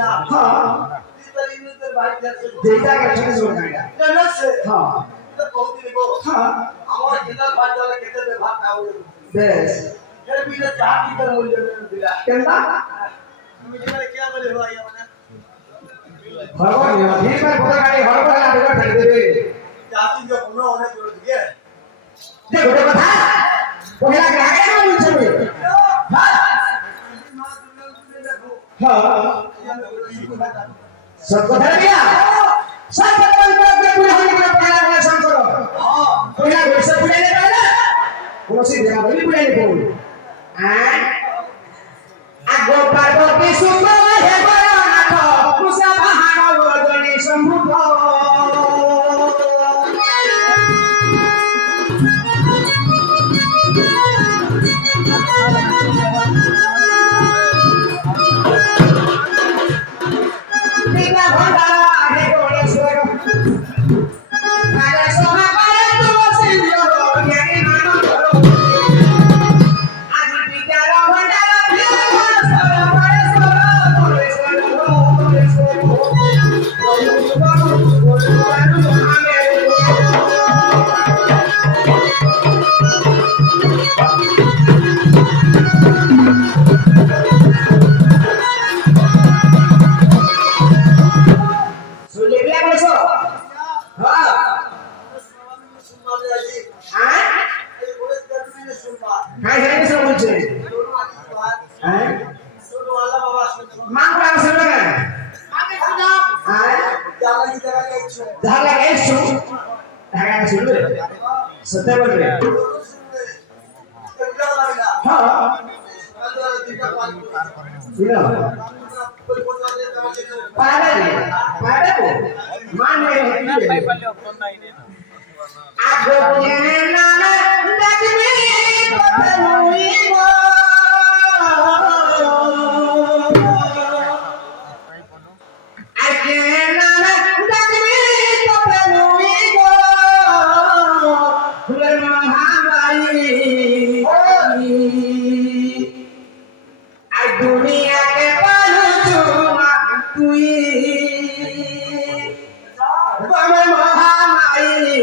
हाँ যেটা গেছে শুনে গাইডা हाँ हाँ বেশ কেনবা হরবর নিও ঠিক ভাই বড় গাড়ি হরবর আগে ফেলে দেবে চাচি যে কোনো অনেক করে দিয়ে যে গোটে কথা পহিলা গ্রাহকে না বলছে হ্যাঁ হ্যাঁ সব কথা দিয়া সব কথা বলতে পুরা হয়ে গেল পহিলা বলে শঙ্কর পহিলা বৈশা পুরা নে পাইলা কোনসি দেনা বলি পুরা নে বল হ্যাঁ আগো পার্বতী সুন্দর হে গণনাথ কুসা বাহার বদনি সম্ভুত Tiga banda he goleswar Kare soha pare tu sinjo yani mano karo Aji tiga banda he goleswar pare soha goleswar सत्य बोल रहे हाँ पाड़ा को मान रहे आगो ने नाना दग में पतलुई गो आगे नाना दग में पतलुई गो दुनिया के बालू चुमा तुई महामारी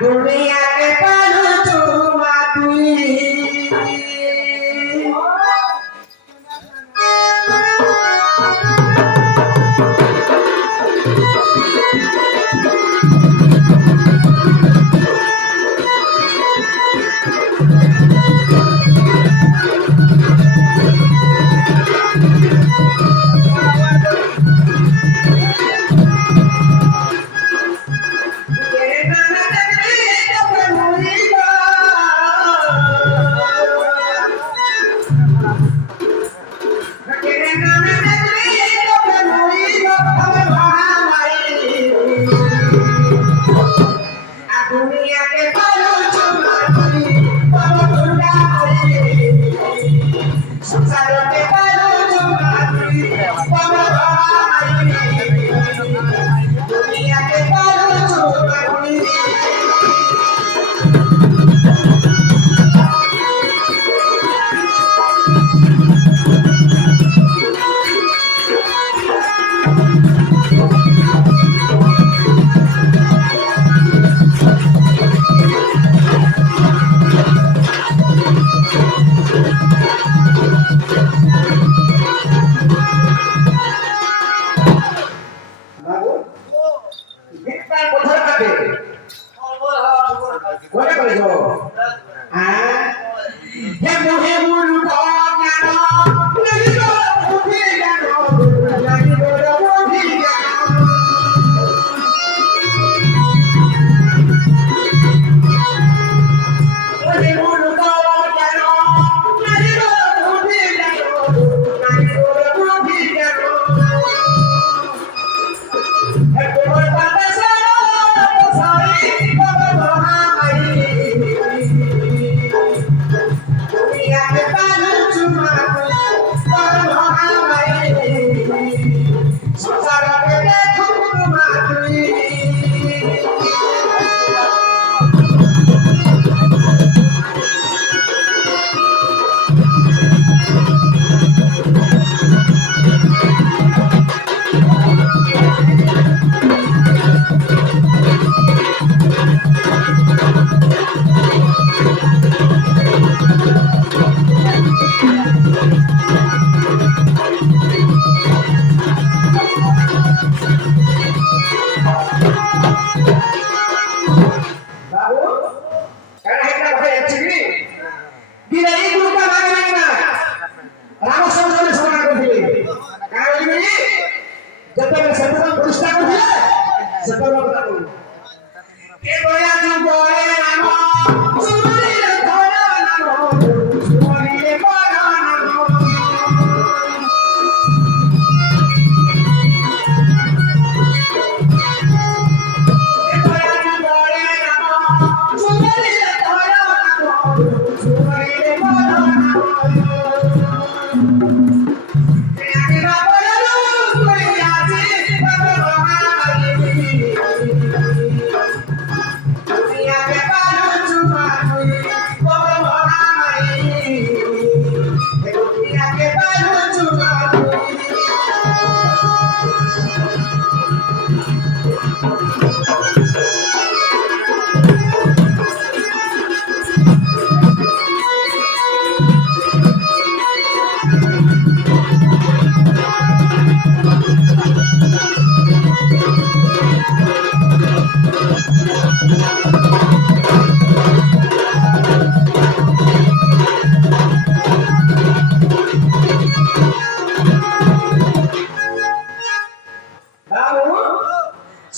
दुनिया के बालू चुमा तुई ଯେତେବେଳେ ସେତେବେଳେ ପ୍ରତିଷ୍ଠା କରିଥିଲେ ସେତେବେଳେ କଥା କହୁ କେ ବୟା ଯୁଗରେ ରାମ ସୁମରିଲେ ଧର ନାମ ସୁମରିଲେ ବର ନାମ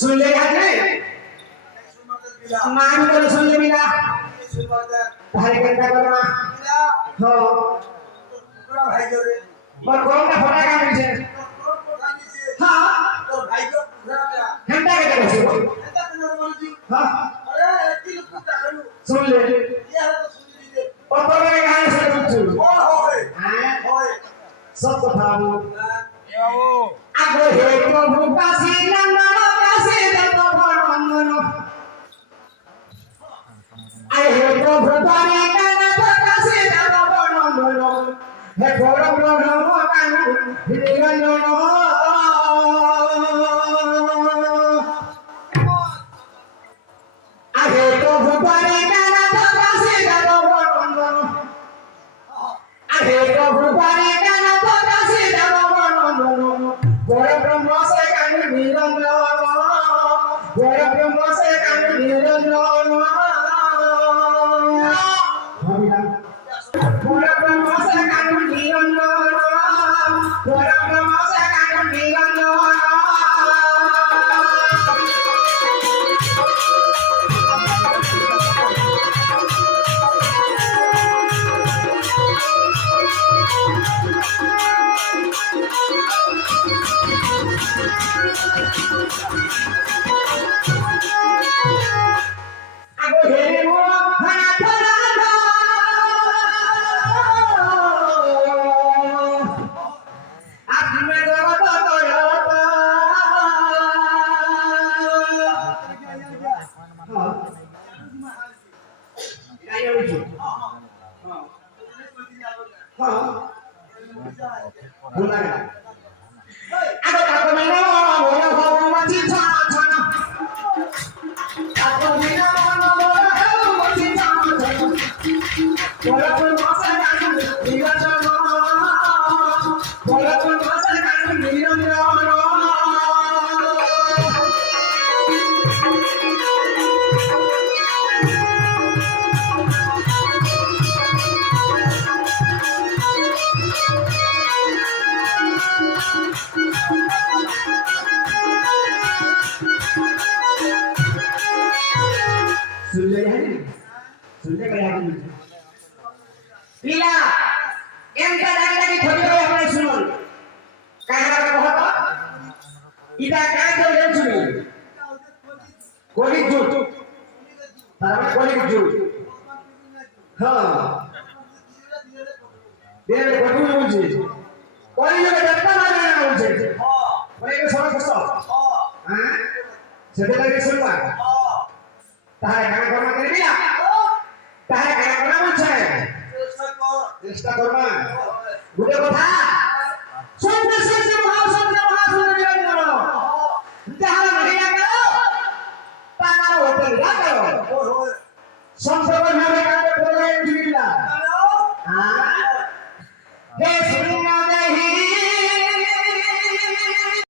सुन ले मान कर सुन ले मिला भाई घंटा करना हो पूरा भाई जोरे पर कौन का फटा काम है हां तो भाई को पूरा क्या घंटा के कैसे ऐसा करना बोल जी हां अरे इतनी पूरा करूं सुन ले ये है तो सुन लीजिए और पर मैं कहां से पूछूं ओ होए हां होए सब कथा वो आओ आगो हे प्रभु काशी नंदन काशी दत्त भगवान आए हे प्रभु तारी काना काशी दत्त भगवान हे गौर ब्रह्म काना निरंजन आए प्रभु तारी काना काशी दत्त भगवान आए प्रभु तारी काना काशी दत्त भगवान गौर ब्रह्म से कान निरंजन गौर ब्रह्म से कान निरंजन गौर ब्रह्म से कान निरंजन गौर ब्रह्म से कान निरंजन आगो हे मो हाथ राधा आत्म जगत तोयता हां काय होई हां बोला ना आगो ताको मैना बोला भगवान जी छा छा ताको मैना बोला भगवान जी छा छा बोला कोई मासा कान निरंजन बोला कोई मासा कान निरंजन सुन ले क्या है पीला एंटा लगी थोड़ी देर हमने सुनो कहां का कहता इदा का तो सुनी कोली झूठ तारा कोली झूठ हां देर कोली मुझे कोली जो दत्ता मारना मुझे कोली को समझ सकते हां सेटे लगे सुनवा तारे गाना करना कर दिया तारे गाना करना मुझे चेष्टा करना गुटे कथा सुनते सुनते महासुंदर निरंजन जहां नहीं करो पाना होते ना करो संसर्ग में का बोले दिला हां